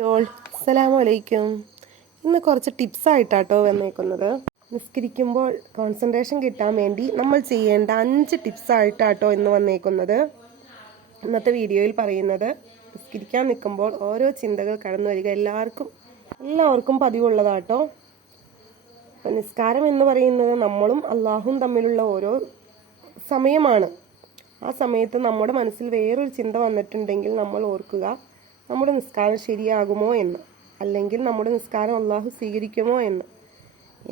അസ്സലാമു അലൈക്കും. ഇന്ന് കുറച്ച് ടിപ്സായിട്ടാട്ടോ വന്നേക്കുന്നത്. നിസ്കരിക്കുമ്പോൾ കോൺസെൻട്രേഷൻ കിട്ടാൻ വേണ്ടി നമ്മൾ ചെയ്യേണ്ട 5 ടിപ്സായിട്ടാട്ടോ ഇന്ന് വന്നേക്കുന്നത്. ഇന്നത്തെ വീഡിയോയിൽ പറയുന്നത് നിസ്കരിക്കാൻ നിൽക്കുമ്പോൾ ഓരോ ചിന്തകൾ കടന്നു വരിക എല്ലാവർക്കും പതിവുള്ളതാട്ടോ. അപ്പം നിസ്കാരം എന്ന് പറയുന്നത് നമ്മളും അള്ളാഹും തമ്മിലുള്ള ഓരോ സമയമാണ്. ആ സമയത്ത് നമ്മുടെ മനസ്സിൽ വേറൊരു ചിന്ത വന്നിട്ടുണ്ടെങ്കിൽ നമ്മൾ ഓർക്കുക, നമ്മുടെ നിസ്കാരം ശരിയാകുമോ എന്ന്, അല്ലെങ്കിൽ നമ്മുടെ നിസ്കാരം അള്ളാഹു സ്വീകരിക്കുമോ എന്ന്.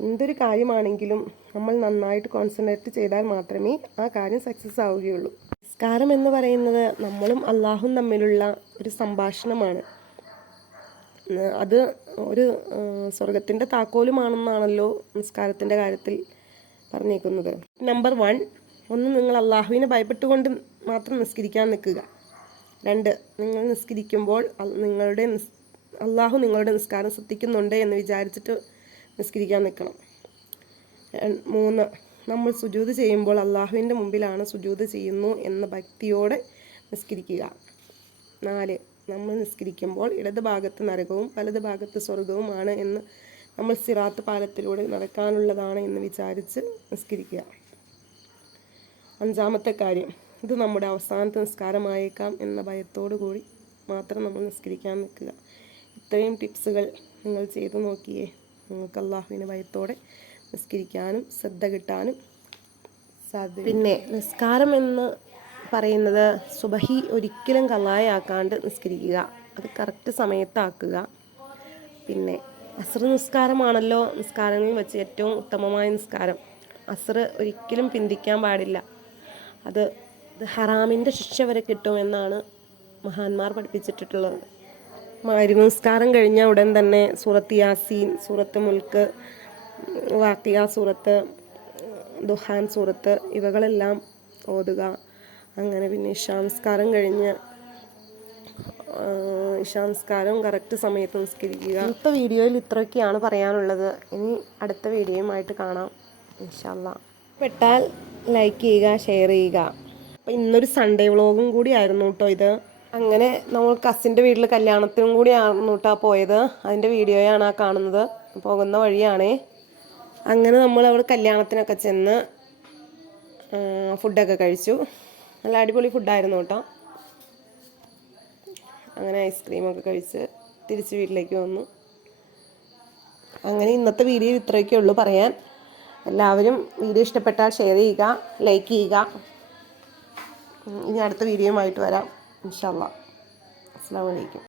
എന്തൊരു കാര്യമാണെങ്കിലും നമ്മൾ നന്നായിട്ട് കോൺസെൻട്രേറ്റ് ചെയ്താൽ മാത്രമേ ആ കാര്യം സക്സസ് ആവുകയുള്ളൂ. നിസ്കാരം എന്ന് പറയുന്നത് നമ്മളും അള്ളാഹും തമ്മിലുള്ള ഒരു സംഭാഷണമാണ്. അത് ഒരു സ്വർഗത്തിൻ്റെ താക്കോലുമാണെന്നാണല്ലോ നിസ്കാരത്തിൻ്റെ കാര്യത്തിൽ പറഞ്ഞേക്കുന്നത്. നമ്പർ 1, നിങ്ങൾ അള്ളാഹുവിനെ ഭയപ്പെട്ടുകൊണ്ട് മാത്രം നിസ്കരിക്കാൻ നിൽക്കുക. 2, നിങ്ങൾ നിസ്കരിക്കുമ്പോൾ അള്ളാഹു നിങ്ങളുടെ നിസ്കാരം ശ്രദ്ധിക്കുന്നുണ്ട് എന്ന് വിചാരിച്ചിട്ട് നിസ്കരിക്കാൻ നിൽക്കണം. 3, നമ്മൾ സുജൂദ് ചെയ്യുമ്പോൾ അള്ളാഹുവിൻ്റെ മുമ്പിലാണ് സുജൂദ് ചെയ്യുന്നു എന്ന ഭക്തിയോടെ നിസ്കരിക്കുക. 4, നമ്മൾ നിസ്കരിക്കുമ്പോൾ ഇടത് ഭാഗത്ത് നരകവും വലത് ഭാഗത്ത് സ്വർഗവുമാണ് എന്ന്, നമ്മൾ സിറാത്ത് പാലത്തിലൂടെ നടക്കാനുള്ളതാണ് എന്ന് വിചാരിച്ച് നിസ്കരിക്കുക. 5-മത്തെ കാര്യം, ഇത് നമ്മുടെ അവസാനത്തെ നിസ്കാരമായേക്കാം എന്ന ഭയത്തോടു കൂടി മാത്രം നമ്മൾ നിസ്കരിക്കാൻ നിൽക്കുക. ഇത്രയും ടിപ്സുകൾ നിങ്ങൾ ചെയ്തു നോക്കിയേ നിങ്ങൾക്ക് അള്ളാഹുവിനെ ഭയത്തോടെ നിസ്കരിക്കാനും ശ്രദ്ധ കിട്ടാനും സാധ്യത. പിന്നെ നിസ്കാരം എന്ന് പറയുന്നത് സുബഹി ഒരിക്കലും കളായാക്കാണ്ട് നിസ്കരിക്കുക, അത് കറക്റ്റ് സമയത്താക്കുക. പിന്നെ അസ്ർ നിസ്കാരമാണല്ലോ നിസ്കാരങ്ങളിൽ വെച്ച് ഏറ്റവും ഉത്തമമായ നിസ്കാരം. അസ്ർ ഒരിക്കലും പിന്തിക്കാൻ പാടില്ല. അത് ഹറാമിൻ്റെ ശിക്ഷ വരെ കിട്ടുമെന്നാണ് മഹാന്മാർ പഠിപ്പിച്ചിട്ടുള്ളത്. മഗ്‌രിബ് നിസ്കാരം കഴിഞ്ഞ ഉടൻ തന്നെ സൂറത്ത് യാസീൻ, സൂറത്ത് മുൽക്ക്, വാഖിയ സൂറത്ത്, ദുഹാൻ സൂറത്ത് ഇവകളെല്ലാം ഓതുക. അങ്ങനെ പിന്നെ ഇശാ നിസ്കാരം കഴിഞ്ഞ് ഇശാ നിസ്കാരം കറക്റ്റ് സമയത്ത് നിസ്കരിക്കുക. ഇന്നത്തെ വീഡിയോയിൽ ഇത്രയൊക്കെയാണ് പറയാനുള്ളത്. ഇനി അടുത്ത വീഡിയോയുമായിട്ട് കാണാം ഇൻഷാ അല്ലാഹ്. പെട്ടാൽ ലൈക്ക് ചെയ്യുക, ഷെയർ ചെയ്യുക. അപ്പോൾ ഇന്നൊരു സൺഡേ വ്ളോഗും കൂടി ആയിരുന്നു കേട്ടോ ഇത്. അങ്ങനെ നമ്മൾ കസിൻ്റെ വീട്ടിൽ കല്യാണത്തിനും കൂടി ആയിരുന്നു കേട്ടോ പോയത്. അതിൻ്റെ വീഡിയോയാണ് ആ കാണുന്നത്, പോകുന്ന വഴിയാണേ. അങ്ങനെ നമ്മൾ അവിടെ കല്യാണത്തിനൊക്കെ ചെന്ന് ഫുഡൊക്കെ കഴിച്ചു. നല്ല അടിപൊളി ഫുഡായിരുന്നു കേട്ടോ. അങ്ങനെ ഐസ്ക്രീമൊക്കെ കഴിച്ച് തിരിച്ച് വീട്ടിലേക്ക് വന്നു. അങ്ങനെ ഇന്നത്തെ വീഡിയോ ഇത്രയൊക്കെ ഉള്ളൂ പറയാൻ. എല്ലാവരും വീഡിയോ ഇഷ്ടപ്പെട്ടാൽ ഷെയർ ചെയ്യുക, ലൈക്ക് ചെയ്യുക. ഇനി അടുത്ത വീഡിയോയുമായിട്ട് വരാം ഇൻഷാ അല്ലാഹ്. അസ്സലാമു അലൈക്കും.